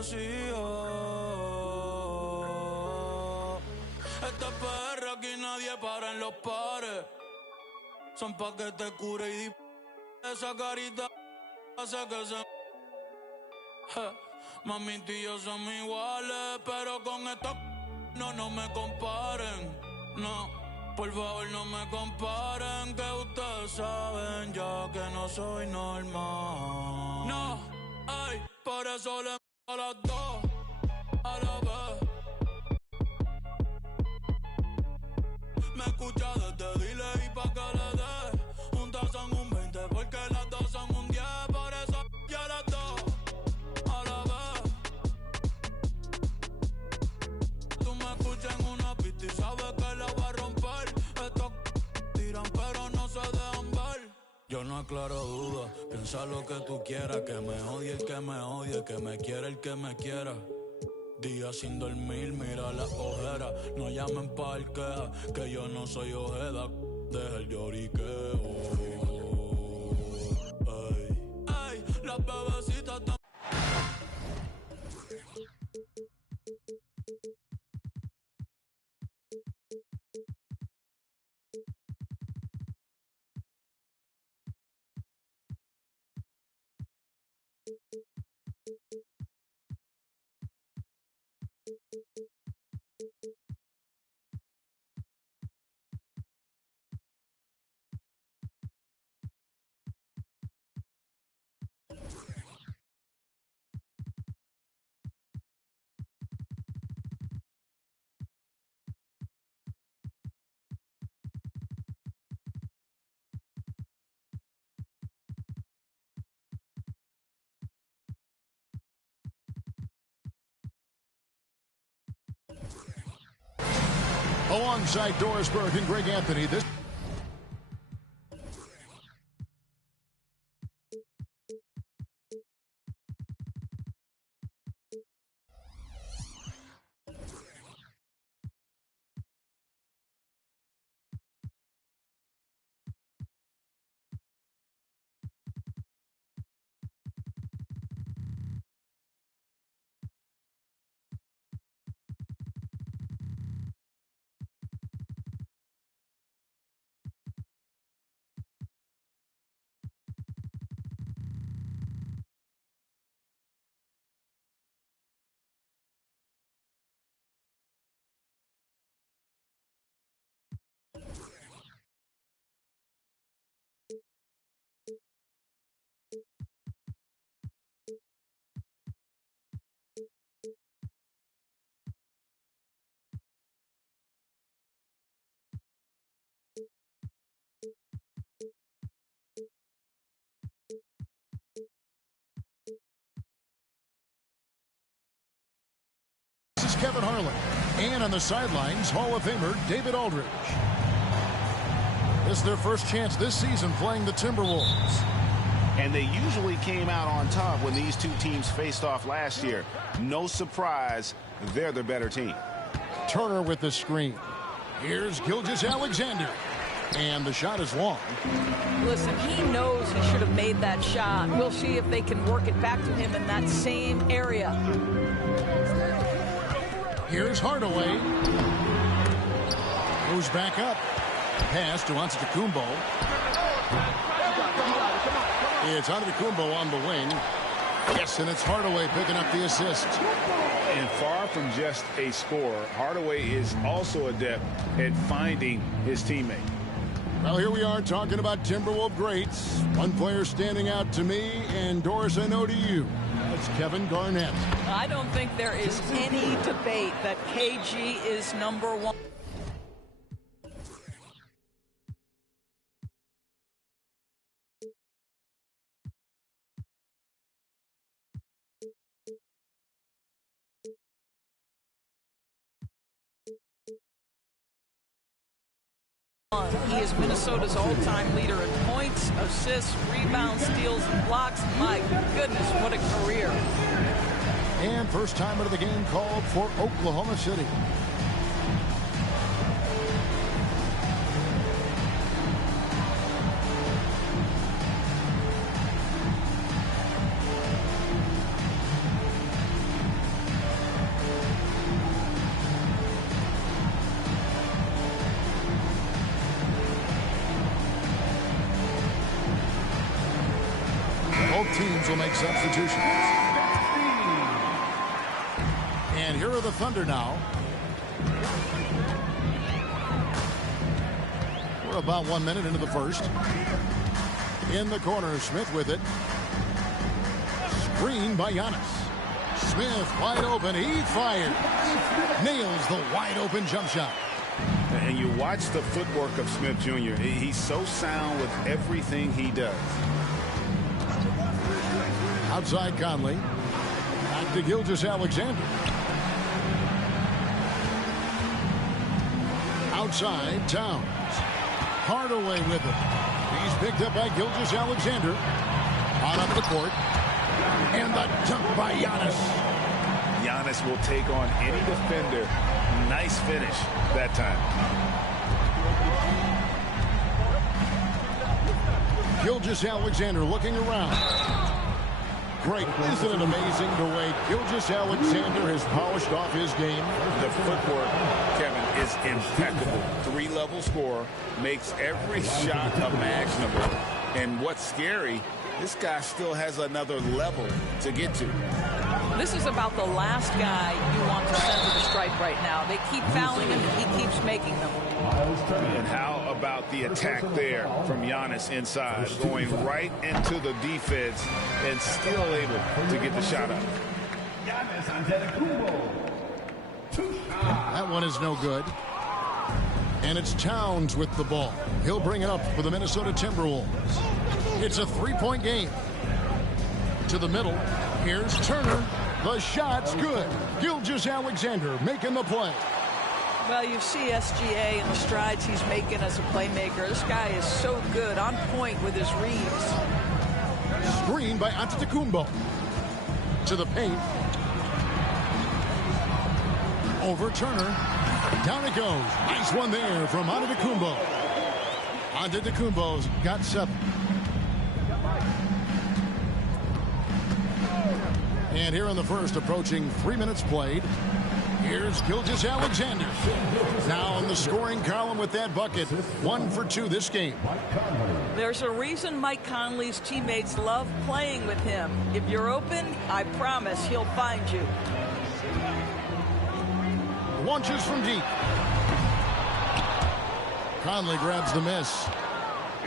parecido. Esta perra aquí nadie para en los pares. Son pa' que te cure y esa carita hace que se... Mami, tú y yo somos iguales, pero con esto no me comparen. No, por favor no me comparen, que ustedes saben ya que no soy normal. No, ay, por eso le a las dos a la vez. Me escucha desde dile y pa' que le dé. Juntas son un 20 porque las dos son un 10. Por eso ya las dos a la vez. Tú me escuchas en una pista y sabes que la voy a romper. Estos tiran pero no se dejan ver. Yo no aclaro dudas, piensa lo que tú quieras. Que me odie el que me odie, que me quiera el que me quiera. Días sin dormir, mira las ojeras. No llamen parquea, que yo no soy ojeda. Deja el lloriqueo. Ay, las bebecitas también. Alongside Doris Burke and Greg Anthony, this is Kevin Harlan. And on the sidelines, Hall of Famer David Aldridge. This is their first chance this season playing the Timberwolves. And they usually came out on top when these two teams faced off last year. No surprise, they're the better team. Turner with the screen. Here's Gilgeous-Alexander. And the shot is long. Listen, he knows he should have made that shot. We'll see if they can work it back to him in that same area. Here's Hardaway. Goes back up. Pass to Antetokounmpo. It's Antetokounmpo on the wing. Yes, and it's Hardaway picking up the assist. And far from just a scorer, Hardaway is also adept at finding his teammate. Well, here we are talking about Timberwolves greats. One player standing out to me, and Doris, I know to you. That's Kevin Garnett. I don't think there is any debate that KG is number one. He is Minnesota's all-time leader in points, assists, rebounds, steals, and blocks. My goodness, what a career. And first time out of the game called for Oklahoma City. teams will make substitutions. And here are the Thunder now. We're about 1 minute into the first. In the corner, Smith with it. Screen by Giannis. Smith wide open. He fires. Nails the wide open jump shot. And you watch the footwork of Smith Jr. He's so sound with everything he does. Outside Conley. Back to Gilgeous-Alexander. Outside Towns. Hardaway with it. He's picked up by Gilgeous-Alexander. On up the court. And the dunk by Giannis. Giannis will take on any defender. Nice finish that time. Gilgeous-Alexander looking around. Great. Isn't it amazing the way Gilgeous-Alexander has polished off his game? The footwork, Kevin, is impeccable. Three-level scorer, makes every shot imaginable. And what's scary, this guy still has another level to get to. This is about the last guy you want to send to the stripe right now. They keep fouling him, he keeps making them. And how about the attack there from Giannis inside, going right into the defense and still able to get the shot up. That one is no good. And it's Towns with the ball. He'll bring it up for the Minnesota Timberwolves. It's a three-point game. To the middle. Here's Turner. The shot's good. Gilgeous-Alexander making the play. Well, you see SGA and the strides he's making as a playmaker. This guy is so good, on point with his reads. Screen by Antetokounmpo. To the paint. Over Turner. Down it goes. Nice one there from Antetokounmpo. Antetokounmpo's got 7. And here in the first, approaching 3 minutes played. Here's Gilgeous-Alexander. Now in the scoring column with that bucket. 1 for 2 this game. There's a reason Mike Conley's teammates love playing with him. If you're open, I promise he'll find you. Launches from deep. Conley grabs the miss.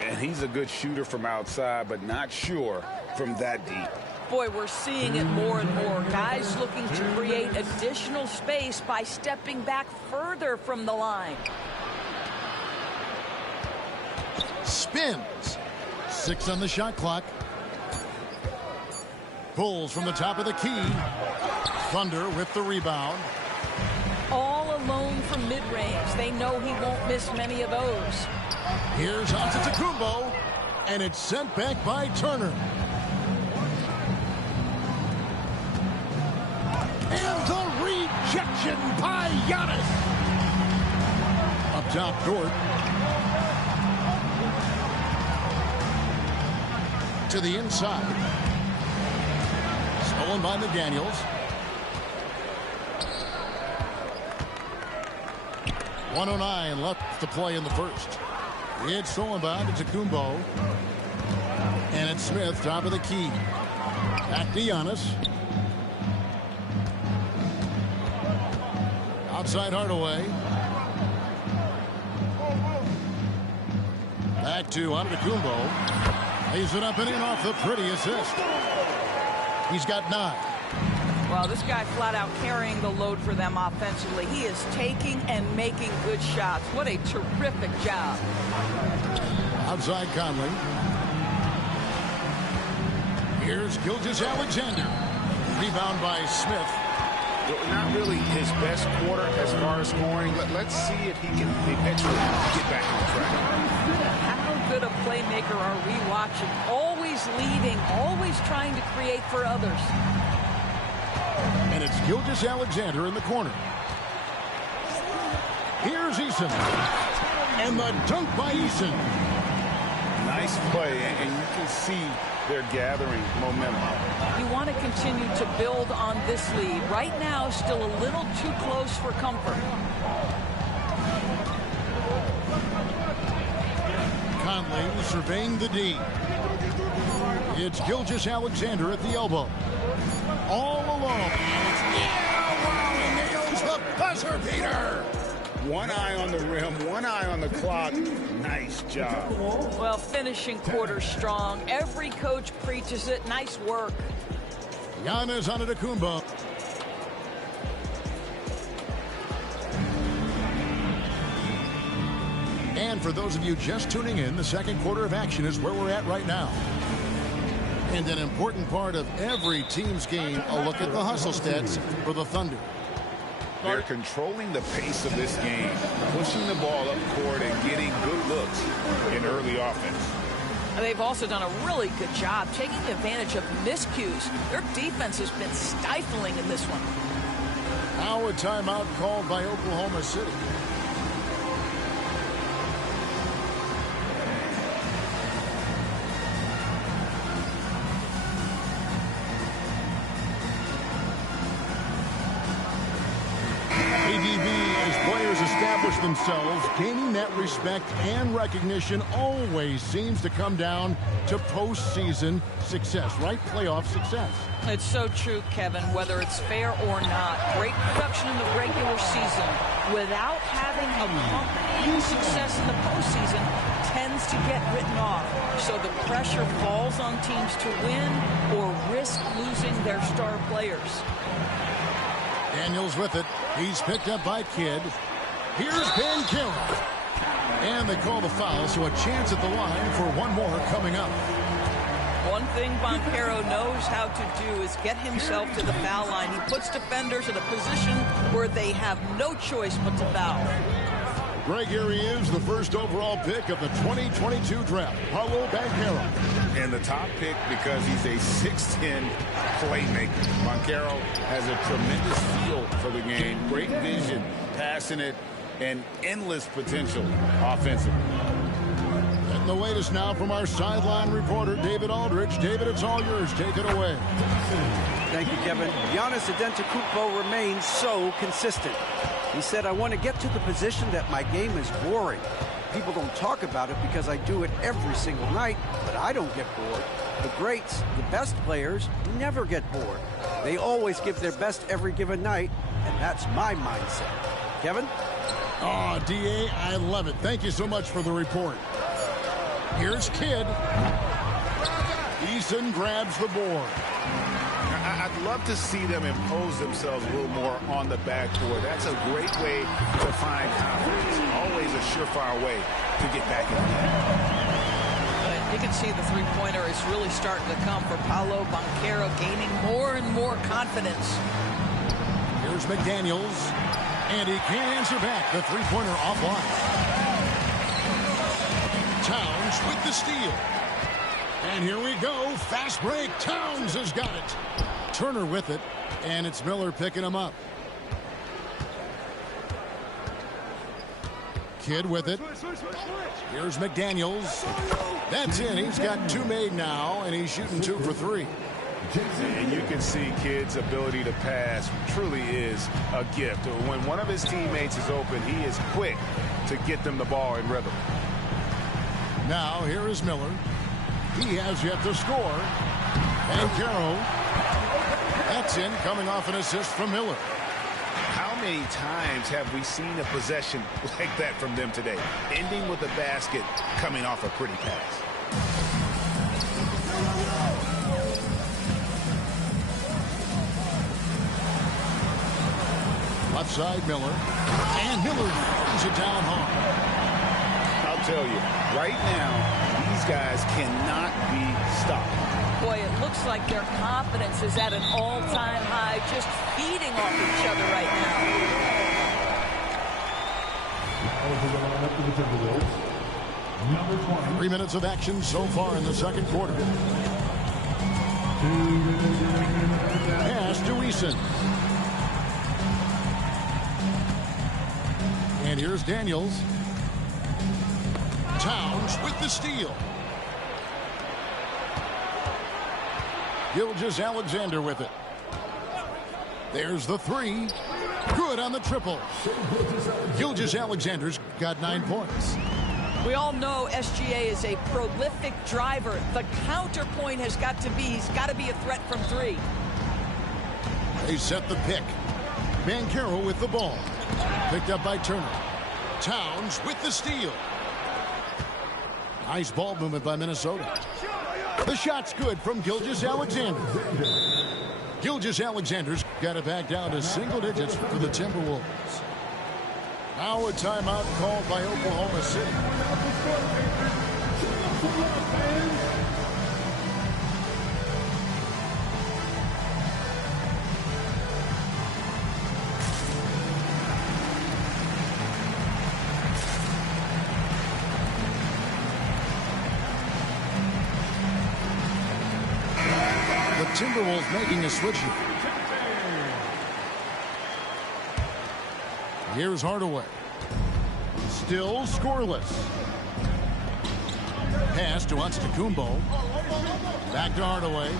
And he's a good shooter from outside, but not sure from that deep. Boy, we're seeing it more and more. Guys looking to create additional space by stepping back further from the line. Spins. 6 on the shot clock. Pulls from the top of the key. Thunder with the rebound. All alone from mid-range. They know he won't miss many of those. Here's Antetokounmpo, and it's sent back by Turner. And the rejection by Giannis. Up top, Dort. To the inside. Stolen by McDaniels. 1:09 left to play in the first. It's stolen by Antetokounmpo. And it's Smith, top of the key. Back to Giannis. Outside Hardaway. Back to Antetokounmpo. Lays it up and in off the pretty assist. He's got 9. Well, this guy flat out carrying the load for them offensively. He is taking and making good shots. What a terrific job. Outside Conley. Here's Gilgeous-Alexander. Rebound by Smith. Not really his best quarter as far as scoring. Let's see if he can eventually get back on track. How good a playmaker are we watching? Always leading, always trying to create for others. And it's Gilgeous-Alexander in the corner. Here's Eason. And the dunk by Eason. Nice play, and you can see they're gathering momentum. You want to continue to build on this lead. Right now, still a little too close for comfort. Conley surveying the D. It's Gilgeous-Alexander at the elbow. All alone. Wow, he nails the buzzer beater. One eye on the rim, one eye on the clock. Nice job. Well, finishing quarter strong. Every coach preaches it. Nice work. Giannis Antetokounmpo. And for those of you just tuning in, the second quarter of action is where we're at right now. And an important part of every team's game, a look at the hustle stats for the Thunder. They're controlling the pace of this game, pushing the ball up court and getting good looks in early offense. They've also done a really good job taking advantage of miscues. Their defense has been stifling in this one. Now a timeout called by Oklahoma City. Establish themselves, gaining that respect and recognition always seems to come down to postseason success, right? Playoff success. It's so true, Kevin, whether it's fair or not. Great production in the regular season without having accompanying success in the postseason tends to get written off. So the pressure falls on teams to win or risk losing their star players. Daniels with it. He's picked up by Kidd. Here's Banchero. And they call the foul, so a chance at the line for one more coming up. One thing Banchero knows how to do is get himself to the foul line. He puts defenders in a position where they have no choice but to foul. Greg, here he is, the first overall pick of the 2022 draft, Paolo Banchero. And the top pick because he's a 6'10 playmaker. Banchero has a tremendous feel for the game, great vision, passionate, and endless potential offensively. And the latest now from our sideline reporter, David Aldridge. David, it's all yours. Take it away. Thank you, Kevin. Giannis Antetokounmpo remains so consistent. He said, I want to get to the position that my game is boring. People don't talk about it because I do it every single night, but I don't get bored. The greats, the best players, never get bored. They always give their best every given night, and that's my mindset. Kevin? Oh, D.A., I love it. Thank you so much for the report. Here's Kidd. Eason grabs the board. I'd love to see them impose themselves a little more on the backboard. That's a great way to find confidence. Always a surefire way to get back in the game. You can see the three-pointer is really starting to come for Paolo Banchero, gaining more and more confidence. Here's McDaniels, and he can't answer back. The three-pointer offline. Towns with the steal. And here we go. Fast break. Towns has got it. Turner with it, and it's Miller picking him up. Kidd with it. Here's McDaniels. That's in. He's got two made now, and he's shooting 2 for 3. And you can see Kidd's ability to pass truly is a gift. When one of his teammates is open, he is quick to get them the ball in rhythm. Now, here is Miller. He has yet to score. Banchero. That's in, coming off an assist from Miller. How many times have we seen a possession like that from them today? Ending with a basket, coming off a pretty pass. Left side, Miller. And Miller throws it down hard. I'll tell you, right now, these guys cannot be stopped. Boy, it looks like their confidence is at an all-time high, just feeding off each other right now. 3 minutes of action so far in the second quarter. Pass to Eason. And here's Daniels. Towns with the steal. Gilgeous-Alexander with it. There's the three. Good on the triple. Gilgeous-Alexander's got 9 points. We all know SGA is a prolific driver. The counterpoint has got to be, he's got to be a threat from three. They set the pick. Banchero with the ball. Picked up by Turner. Towns with the steal. Nice ball movement by Minnesota. The shot's good from Gilgeous-Alexander. Gilgeous-Alexander's got it back down to single digits for the Timberwolves. Now a timeout called by Oklahoma City. The Timberwolves making a switch here. Here's Hardaway. Still scoreless. Pass to Antetokounmpo. Back to Hardaway.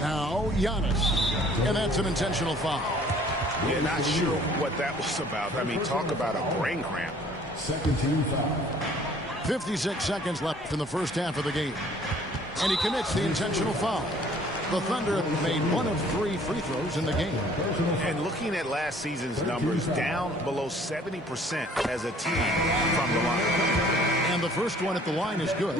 Now Giannis. And that's an intentional foul. Yeah, not sure what that was about. I mean, talk about a brain cramp. Second team foul. 56 seconds left in the first half of the game. And he commits the intentional foul. The Thunder have made 1 of 3 free throws in the game. And looking at last season's numbers, down below 70% as a team from the line. And the first one at the line is good.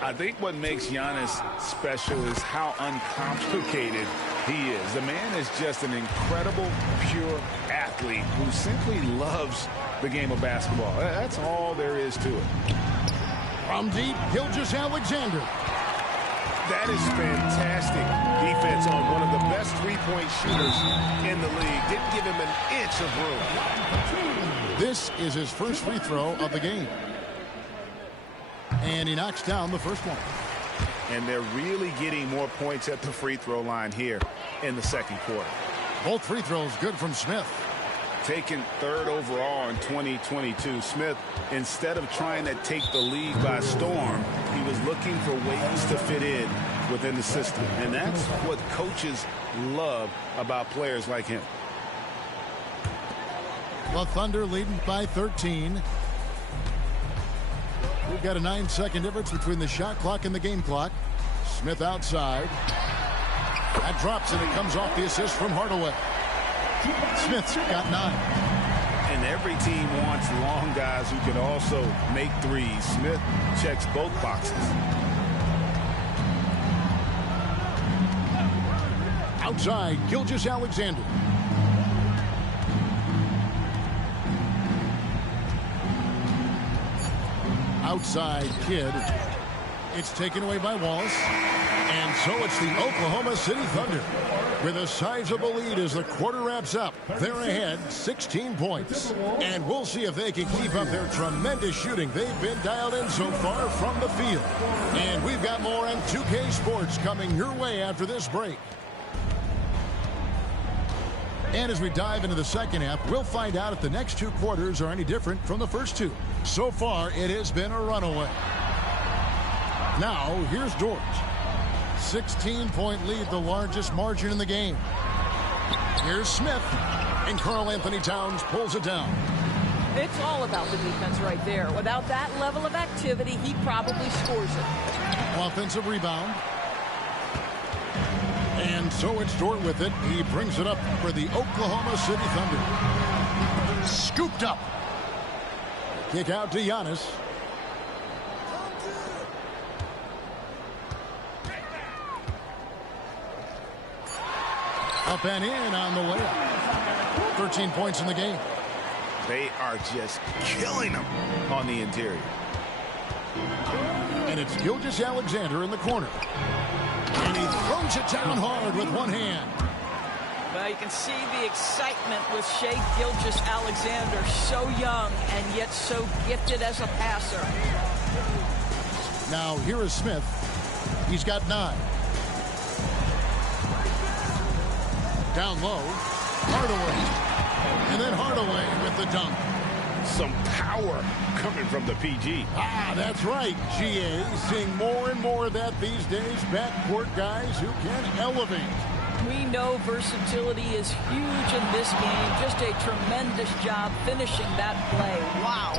I think what makes Giannis special is how uncomplicated he is. The man is just an incredible, pure athlete who simply loves the game of basketball. That's all there is to it. From deep, Gilgeous-Alexander. That is fantastic defense on one of the best three-point shooters in the league. Didn't give him an inch of room. This is his first free throw of the game. And he knocks down the first one. And they're really getting more points at the free throw line here in the second quarter. Both free throws good from Smith. Taken 3rd overall in 2022, Smith, instead of trying to take the league by storm, he was looking for ways to fit in within the system. And that's what coaches love about players like him. The Thunder leading by 13. We've got a 9-second difference between the shot clock and the game clock. Smith outside. That drops and it comes off the assist from Hardaway. Smith's got 9. And every team wants long guys who can also make threes. Smith checks both boxes. Outside, Gilgeous-Alexander. Outside, Kidd. It's taken away by Wallace. And so it's the Oklahoma City Thunder with a sizable lead as the quarter wraps up. They're ahead 16 points. And we'll see if they can keep up their tremendous shooting. They've been dialed in so far from the field. And we've got more on 2K Sports coming your way after this break. And as we dive into the second half, we'll find out if the next 2 quarters are any different from the first 2. So far, it has been a runaway. Now, here's Dort. 16-point lead, the largest margin in the game. Here's Smith, and Karl-Anthony Towns pulls it down. It's all about the defense right there. Without that level of activity, he probably scores it. Offensive rebound. And so it's Dort with it. He brings it up for the Oklahoma City Thunder. Scooped up. Kick out to Giannis. Up and in on the layup. 13 points in the game. They are just killing them on the interior. And it's Gilgeous-Alexander in the corner. And he throws it down hard with one hand. Well, you can see the excitement with Shai Gilgeous-Alexander, so young and yet so gifted as a passer. Now here is Smith. He's got 9. Down low, Hardaway. And then Hardaway with the dunk. Some power coming from the PG. Ah, that's right, GA. Seeing more and more of that these days. Backcourt guys who can elevate. We know versatility is huge in this game. Just a tremendous job finishing that play. Wow.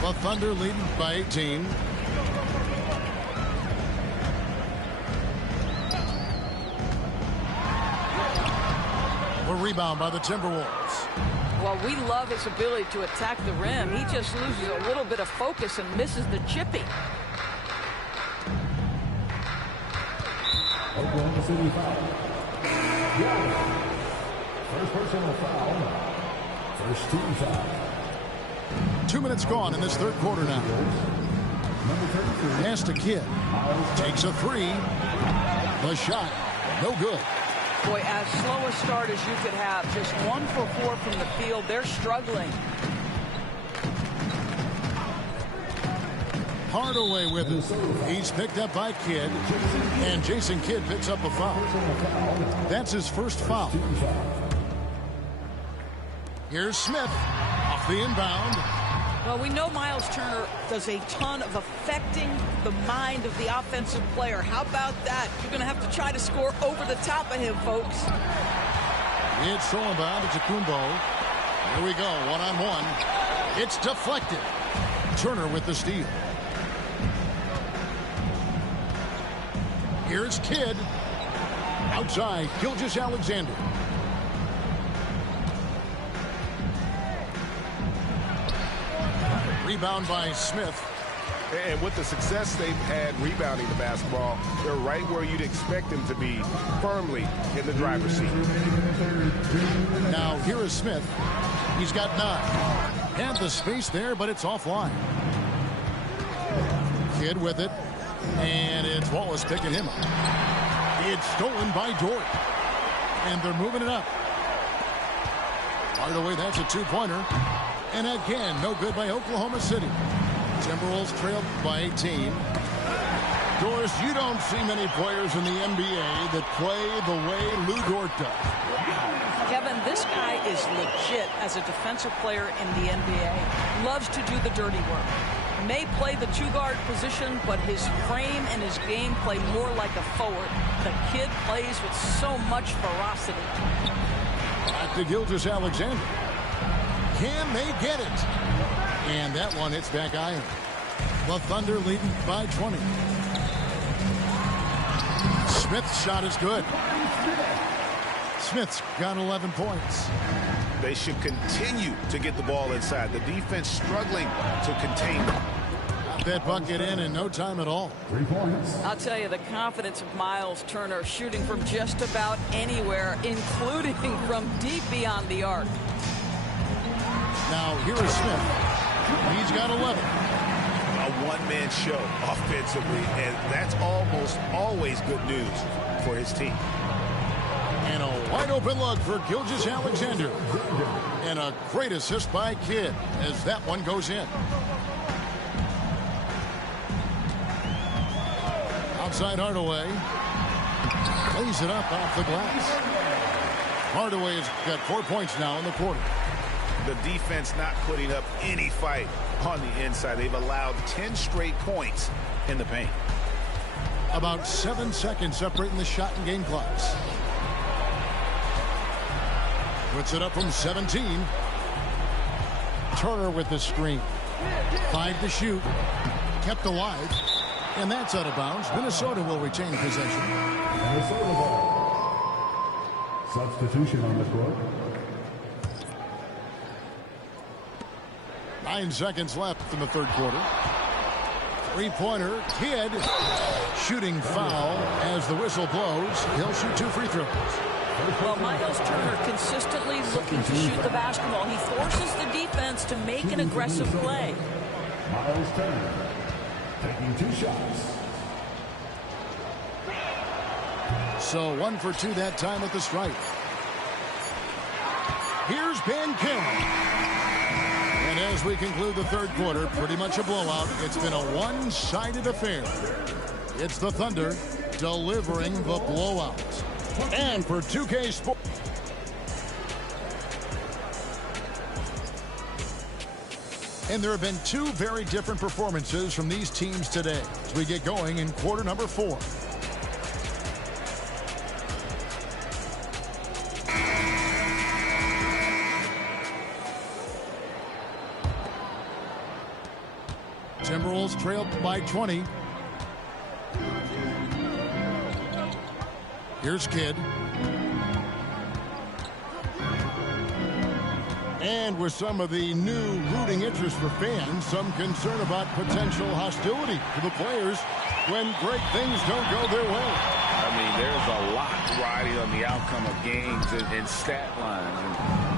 The Thunder leading by 18. A rebound by the Timberwolves. Well, we love his ability to attack the rim. He just loses a little bit of focus and misses the chippy. Oklahoma City foul. First personal foul. First team foul. 2 minutes gone in this third quarter now. Pass to Kidd. Takes a three. The shot, no good. Boy, as slow a start as you could have. Just 1 for 4 from the field. They're struggling. Hardaway with it. He's picked up by Kidd. And Jason Kidd picks up a foul. That's his first foul. Here's Smith off the inbound. Well, we know Miles Turner does a ton of affecting the mind of the offensive player. How about that? You're going to have to try to score over the top of him, folks. It's Solomon to Kumbo. Here we go, one-on-one. It's deflected. Turner with the steal. Here's Kidd. Outside, Gilgeous-Alexander. Rebound by Smith. And with the success they've had rebounding the basketball, they're right where you'd expect them to be, firmly in the driver's seat. Now here is Smith. He's got 9. Had the space there, but it's offline. Kidd with it. And it's Wallace picking him up. It's stolen by Dort. And they're moving it up. By the way, that's a 2-pointer. And again, no good by Oklahoma City. Timberwolves trailed by 18. Doris, you don't see many players in the NBA that play the way Lou Dort does. Kevin, this guy is legit as a defensive player in the NBA. Loves to do the dirty work. May play the 2-guard position, but his frame and his game play more like a forward. The kid plays with so much ferocity. Back to Gilgeous-Alexander. Can they get it? And that one hits back iron. The Thunder leading by 20. Smith's shot is good. Smith's got 11 points. They should continue to get the ball inside. The defense struggling to contain them. Got that bucket in no time at all. 3 points. I'll tell you, the confidence of Miles Turner shooting from just about anywhere, including from deep beyond the arc. Now here is Smith. He's got 11. A one-man show offensively, and that's almost always good news for his team. And a wide open look for Gilgeous-Alexander. And a great assist by Kidd as that one goes in. Outside Hardaway. Lays it up off the glass. Hardaway has got 4 points now in the quarter. The defense not putting up any fight on the inside. They've allowed 10 straight points in the paint. About 7 seconds separating the shot and game clocks. Puts it up from 17. Turner with the screen. 5 to shoot. Kept alive. And that's out of bounds. Minnesota will retain possession. Minnesota ball. Substitution on the court. 9 seconds left in the third quarter. 3-pointer. Kidd. Shooting foul as the whistle blows. He'll shoot 2 free throws. Well, Miles Turner consistently looking to shoot the basketball. He forces the defense to make an aggressive play. Miles Turner taking 2 shots. So 1 for 2 that time at the stripe. Here's Banchero. And as we conclude the third quarter, pretty much a blowout. It's been a one-sided affair. It's the Thunder delivering the blowout. And for 2K Sports. And there have been 2 very different performances from these teams today as we get going in quarter number 4. Timberwolves trail by 20. Here's Kidd. And with some of the new rooting interest for fans, some concern about potential hostility to the players when great things don't go their way. I mean, there's a lot riding on the outcome of games and stat lines.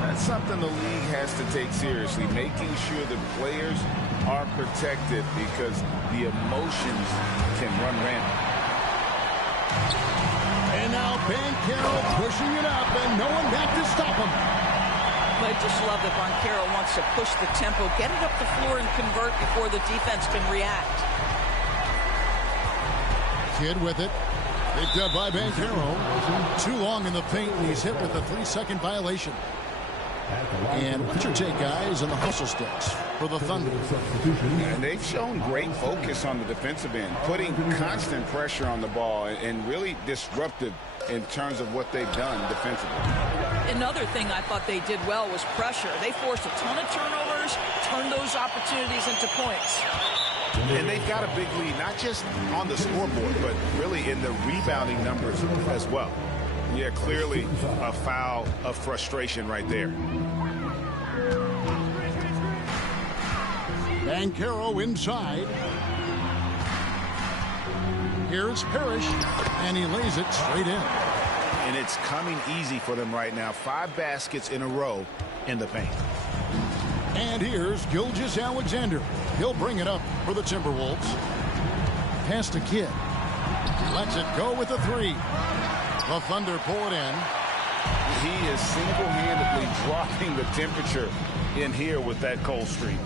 And that's something the league has to take seriously, making sure the players are protected because the emotions can run rampant. And now Banchero pushing it up, and no one back to stop him. I just love that Banchero wants to push the tempo, get it up the floor, and convert before the defense can react. Kidd with it. Picked up by Banchero. Too long in the paint, and he's hit with a 3-second violation. And what's your take, guys, on the hustle sticks for the Thunder? And they've shown great focus on the defensive end, putting constant pressure on the ball and really disruptive in terms of what they've done defensively. Another thing I thought they did well was pressure. They forced a ton of turnovers, turned those opportunities into points. And they've got a big lead, not just on the scoreboard, but really in the rebounding numbers as well. Yeah, clearly a foul of frustration right there. Banchero inside. Here's Parrish, and he lays it straight in. And it's coming easy for them right now. 5 baskets in a row in the paint. And here's Gilgeous-Alexander. He'll bring it up for the Timberwolves. Pass to Kidd. Lets it go with a 3. The Thunder pull it in. He is single-handedly dropping the temperature in here with that cold streak.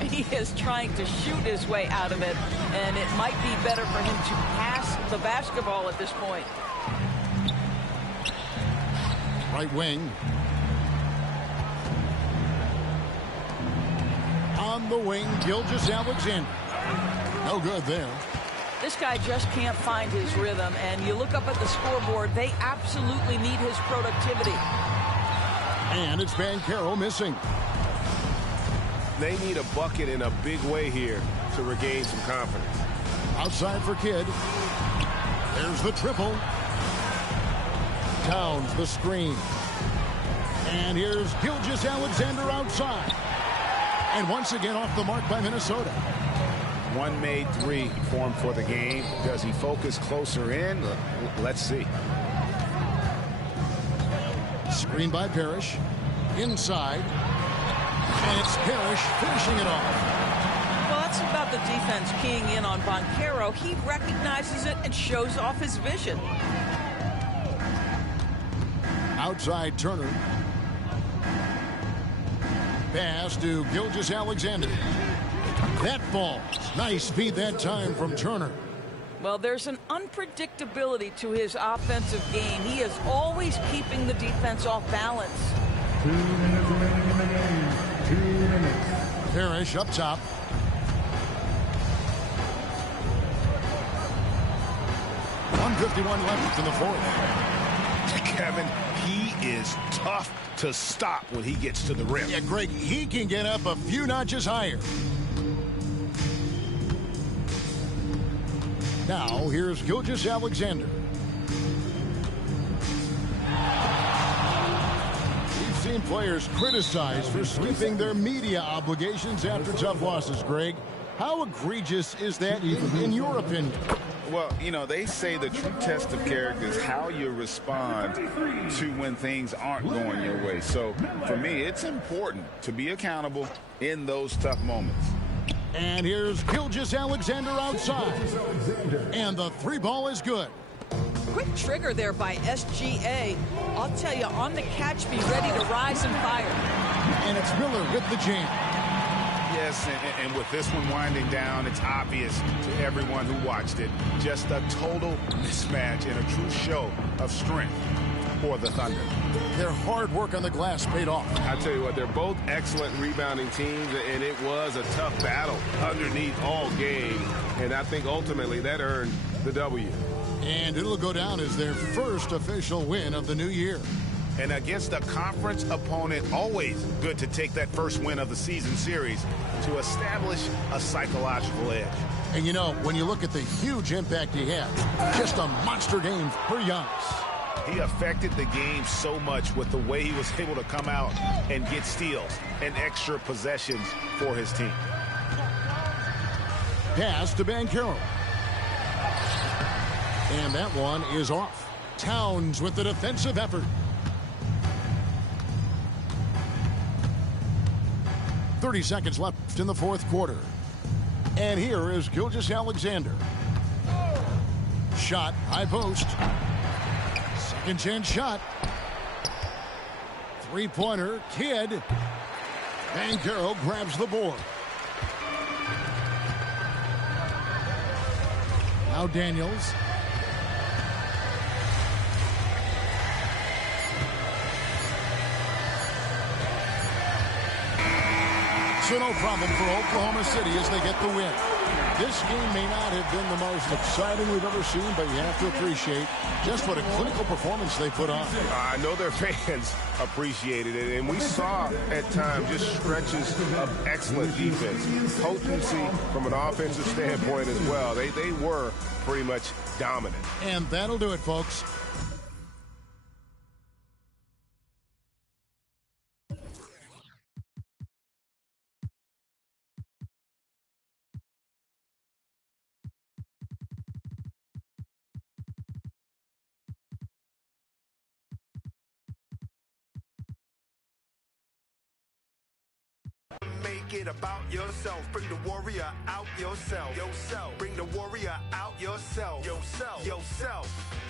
He is trying to shoot his way out of it, and it might be better for him to pass the basketball at this point. Right wing. On the wing, Gilgeous-Alexander. No good there. This guy just can't find his rhythm, and you look up at the scoreboard, they absolutely need his productivity. And it's Banchero missing. They need a bucket in a big way here to regain some confidence. Outside for Kidd. There's the triple. Towns the screen. And here's Gilgeous-Alexander outside. And once again off the mark by Minnesota. One made 3 for him for the game. Does he focus closer in? Let's see. Screen by Parrish. Inside. And it's Parrish finishing it off. Well, that's about the defense keying in on Banchero. He recognizes it and shows off his vision. Outside Turner. Pass to Gilgeous-Alexander. That ball. Nice feed that time from Turner. Well, there's an unpredictability to his offensive game. He is always keeping the defense off balance. 2 minutes remaining in the game. 2 minutes. Parrish up top. .151 left in the fourth. Kevin, he is tough to stop when he gets to the rim. Yeah, Greg, he can get up a few notches higher. Now, here's Gilgeous-Alexander. We've seen players criticized for sweeping their media obligations after tough losses, Greg. How egregious is that, in your opinion? Well, you know, they say the true test of character is how you respond to when things aren't going your way. So, for me, it's important to be accountable in those tough moments. And here's Gilgeous-Alexander outside. And the 3 ball is good. Quick trigger there by SGA. I'll tell you, on the catch, be ready to rise and fire. And it's Miller with the jam. Yes, and with this one winding down, it's obvious to everyone who watched it. Just a total mismatch and a true show of strength for the Thunder. Their hard work on the glass paid off. I tell you what, they're both excellent rebounding teams, and it was a tough battle underneath all game. And I think ultimately that earned the W. And it'll go down as their first official win of the new year. And against a conference opponent, always good to take that first win of the season series to establish a psychological edge. And you know, when you look at the huge impact he had, just a monster game for Giannis. He affected the game so much with the way he was able to come out and get steals and extra possessions for his team. Pass to Banchero. And that one is off. Towns with the defensive effort. 30 seconds left in the fourth quarter. And here is Gilgeous-Alexander. Shot, high post. Second chance shot. Three-pointer, Kidd. Banchero grabs the board. Now Daniels. So no problem for Oklahoma City as they get the win. This game may not have been the most exciting we've ever seen, but you have to appreciate just what a clinical performance they put on. I know their fans appreciated it, and we saw at times just stretches of excellent defense. Potency from an offensive standpoint as well. They were pretty much dominant. And that'll do it, folks. Make it about yourself. Bring the warrior out yourself. Bring the warrior out yourself. Yourself.